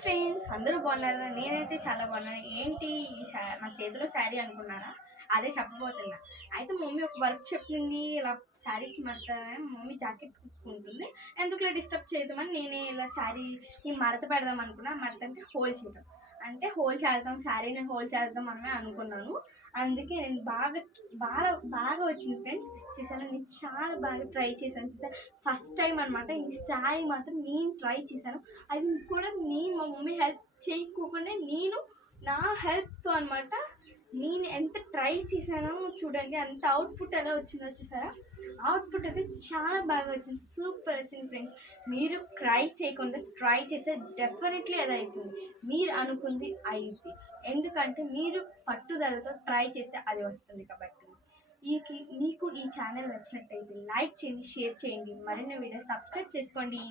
Hi friends, అందరూ బాగున్నారా? నేనైతే చాలా బాగున్నాను. ఏంటి నా చేతిలో శారీ అనుకున్నారా? అదే చెప్పబోతున్నా. అయితే మమ్మీ ఒక వర్క్ చెప్పింది, ఇలా శారీస్ మడత. మమ్మీ జాకెట్ కుట్టుకుంటుంది, ఎందుకులే డిస్టర్బ్ చేయదామని నేనే ఇలా శారీ ఈ మడత పెడదాం అనుకున్నా. మడత అంటే హోల్ చేయడం, అంటే హోల్ చేద్దాం, శారీని హోల్ చేద్దాం అని అనుకున్నాను. అందుకే నేను బాగా బాగా బాగా వచ్చింది ఫ్రెండ్స్. చేశాను, నేను చాలా బాగా ట్రై చేశాను. చూసాను, ఫస్ట్ టైం అనమాట ఈ శారీ మాత్రం నేను ట్రై చేశాను. అది కూడా నేను మా మమ్మీ హెల్ప్ చేయకోకుండా నేను నా హెల్ప్తో అనమాట. నేను ఎంత ట్రై చేశానో చూడండి, అంత అవుట్పుట్ ఎలా వచ్చిందో చూసారా. అవుట్పుట్ అయితే చాలా బాగా వచ్చింది, సూపర్ వచ్చింది ఫ్రెండ్స్. మీరు ట్రై చేయకుండా ట్రై చేస్తే డెఫినెట్లీ అది అవుతుంది, మీరు అనుకుంది అయ్యింది. ఎందుకంటే మీరు పట్టుదలతో ట్రై చేస్తే అది వస్తుంది. కాబట్టి మీకు ఈ ఛానల్ నచ్చినట్టయితే లైక్ చేయండి, షేర్ చేయండి, మరిన్ని వీడియోస్ సబ్స్క్రైబ్ చేసుకోండి.